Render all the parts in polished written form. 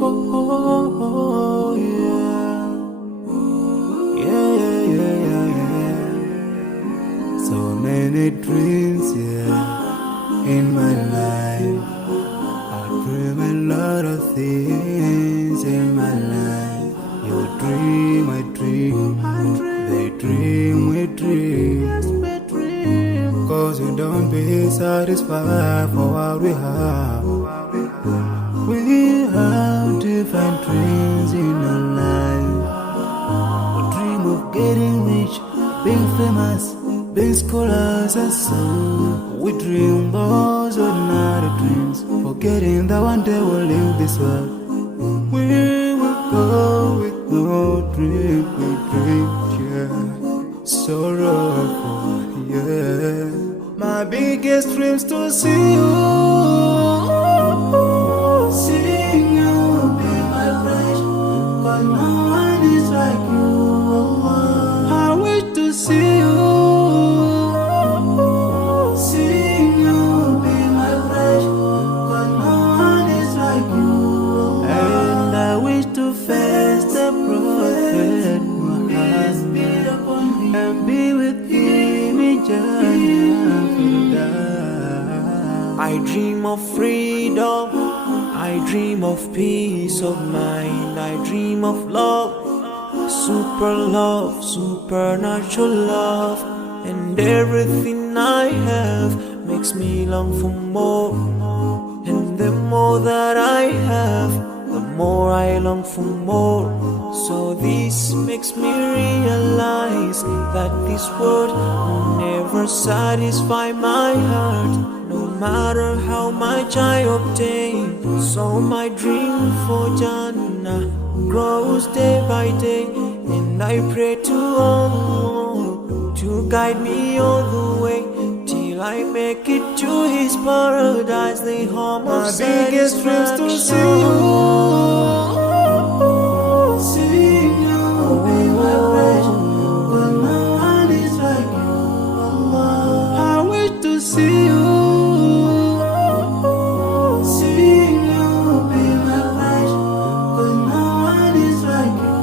oh, yeah. Yeah, yeah, yeah, yeah. So many dreams, yeah, in my life. I dream a lot of things in my life. You dream, I dream. They dream, we dream. Cause we don't be satisfied for what we have. We have different dreams in our life. We dream of getting rich, being famous, being scholars and so. We dream those ordinary dreams, forgetting that one day we'll leave this world. We will go with no dream, we dream, yeah. Sorrowful, yeah. My biggest dreams to see you, seeing you be my bride, but no one is like you. I wish to see you, seeing you be my bride, but no one is like you. And I wish to face the prophet Muhammad and be with him in Jannah. I dream of freedom, I dream of peace of mind, I dream of love, supernatural love, and everything I have makes me long for more. And the more that I have, the more I long for more. So this makes me realize that this world will never satisfy my heart, no matter how much I obtain. So my dream for Jannah grows day by day, and I pray to Allah to guide me all the way till I make it to His paradise, the home of satisfaction. My biggest dreams to see you, seeing you be my bride, but no one is like you. I wish to see you, seeing you be my bride, but no one is like you.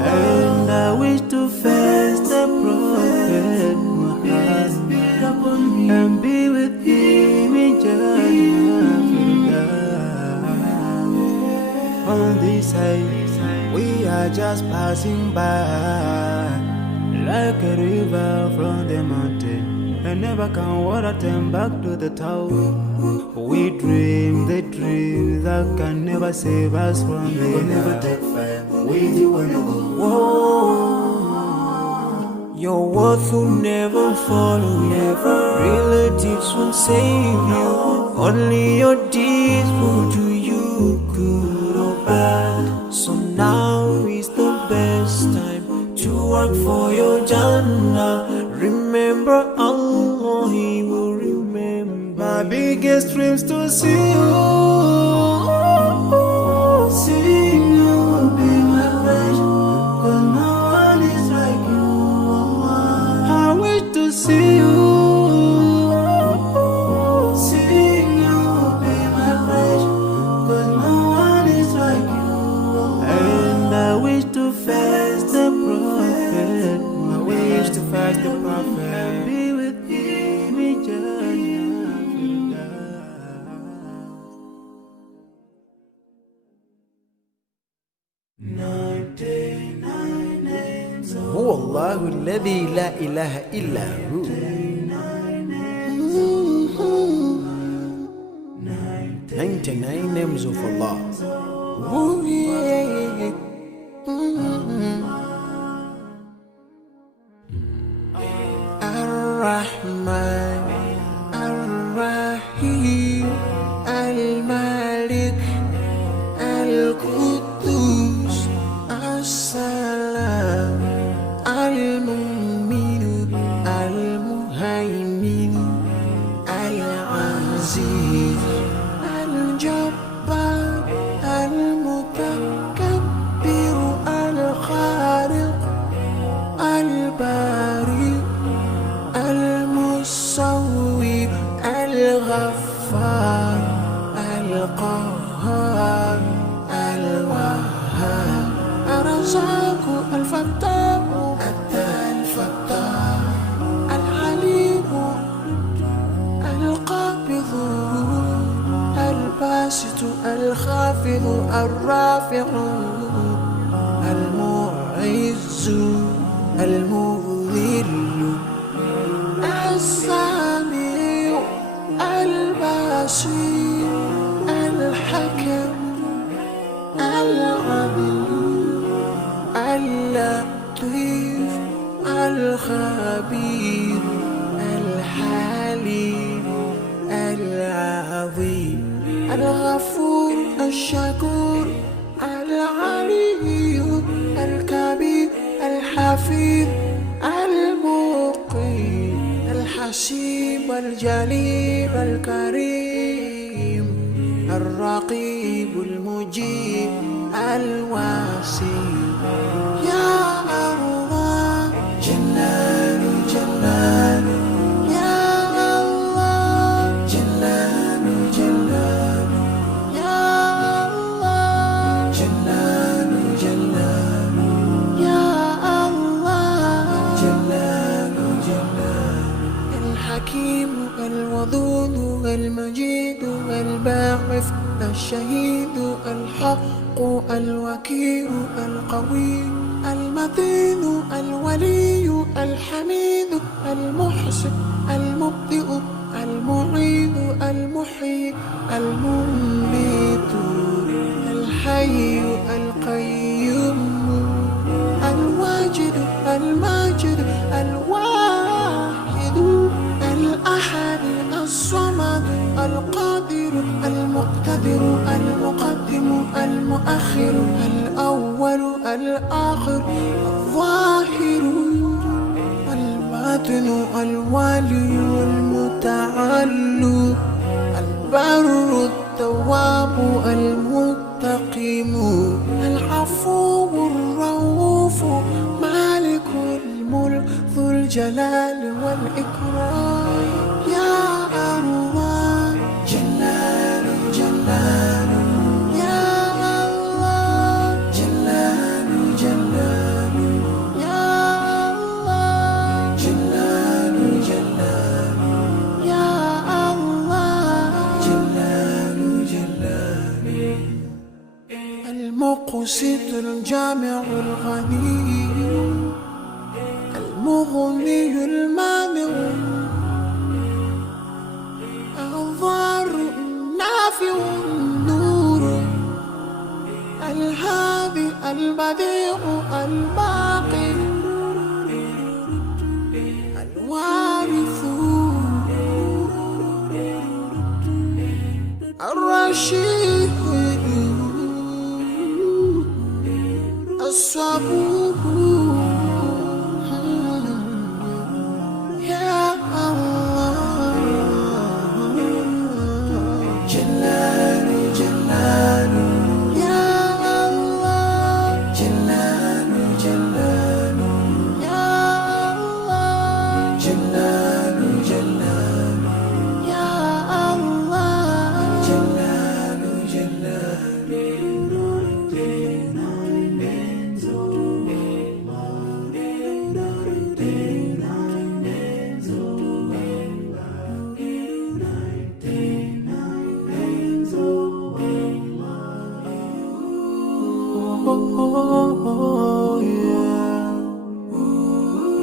And I wish to face the prophet Muhammad and be with him in Jannah. On this side, we are just passing by, like a river from the mountain, and never can water turn back to the town. We dream the dream that can never save us from the We'll never take fire with you when you go. Whoa. Your worth will never follow you, relatives won't save you, only your deeds will do you good or bad. So now is the best time to work for your Jannah. Remember Allah, He will remember. My biggest dreams to see you, seeing you be my bride, but no one is like you. I wish to see you, seeing you be my bride, but no one is like you. And I wish to face the prophet, I wish to face the prophet and be with him in Jannah. هو الله الذي لا إله إلا هو. 99 names of Allah. Ooh, yeah. Ar-Rahman, Ar-Rahim, Al-Malik, Al-Quddus, As-Salam, Al-Mu'min, Al-Muhaymin, Al-Aziz, Al-Jabbar, Al-Mutakabbir, Al-Khaliq, Al-Bari, Al-Musawwir, Al-Ghaffar, Al-Qahhar, الرزاق الفتاح العليم القابض الباسط الخافض الرافع المعز المذل السميع البصير الحكم العليم اللطيف الخبير الحليم العظيم الغفور الشكور العلي الكبير الحفيظ المقيم الحسيب الجليل الكريم الرقيب المجيب الواسع يا الله جلال جلال يا الله جلال جلال يا الله جلال جلال يا الله جلال جلال الحكيم الودود المجيد الباعث الشهيد الحق الوكيل القوي المتين الولي الحميد المحسن المبدئ المعيد المحيي المميت الحي القيوم الواجد الماجد الواحد الأحد الصمد القادر المقتدر المقدم المؤخر الأول الآخر الظاهر الباطن الوالي المتعال البر التواب المتقيم العفو الرؤوف مالك الملك ذو الجلال والإكرام يا الله جلال جلال يا الله جلال جلال يا الله جلال جلال يا الله جلال جلال المقسط الجامع الغني المغني المانع الضار النافع النور الهادي البديع الباقي الوارث الرشيد الصبور يا الله جلال جلال يا الله جلال جلال يا الله جلال جلال يا الله جلال جلال Oh, yeah.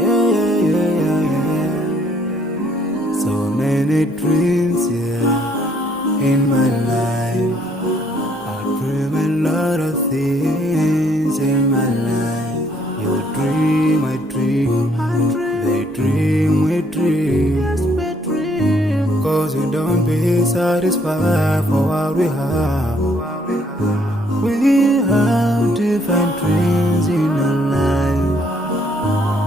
Yeah, yeah, yeah, yeah. So many dreams, yeah, in my life. I dream a lot of things in my life. You dream, I dream. They dream, we dream. Cause we don't be satisfied for what we have. We have different dreams in our life.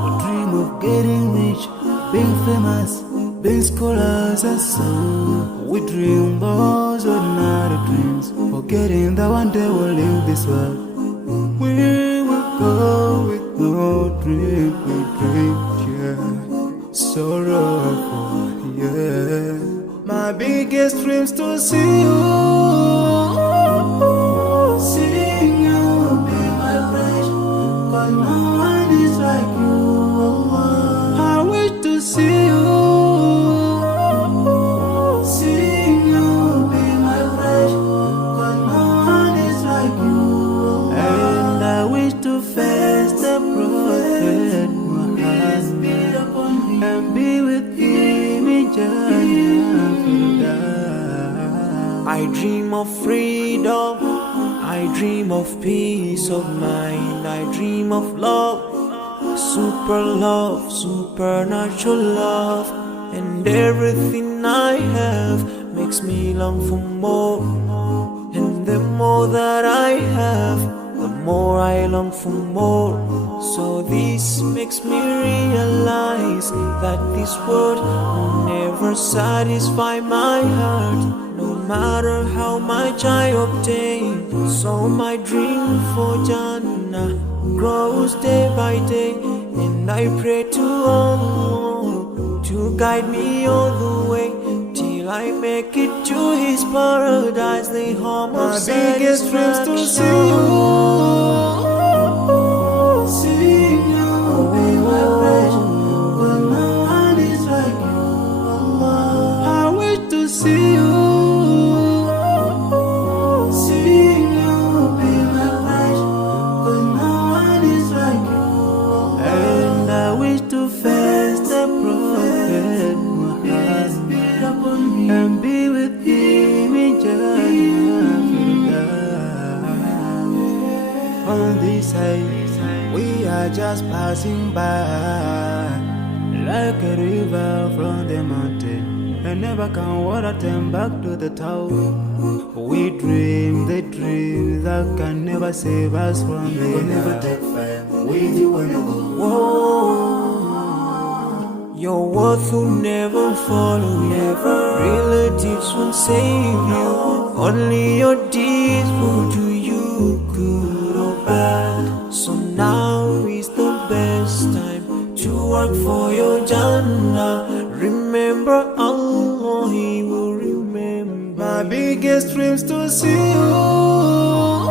We dream of getting rich, being famous, being scholars and so. We dream those ordinary dreams, forgetting that one day we'll leave this world. We will go with no dream, we dream, yeah. Sorrowful, yeah. My biggest dreams to see you. Seeing you be my bride, I dream of freedom, I dream of peace of mind, I dream of love, supernatural love, and everything I have makes me long for more. And the more that I have, the more I long for more. So this makes me realize that this world will never satisfy my heart, no matter how much I obtain. So my dream for Jannah grows day by day, and I pray to Allah to guide me all the way till I make it to His paradise, the home of My biggest dreams to see you, be my passion, but no one is like you, Allah. I wish to see you, Be my passion, but no one is like you, Allah. and I wish to face the Prophet Muhammad and be with him in Jannah. On this side, we are just passing by, like a river from the mountain, and never can water turn back to the town. We dream the dream that can never save us from the Will never take fame with you when you go. Whoa. Your worth will never follow you. Relatives won't save you. Only your deeds will do you good or bad. So now is the best time to work for your Jannah. Remember Allah, He will remember. My biggest dreams to see you.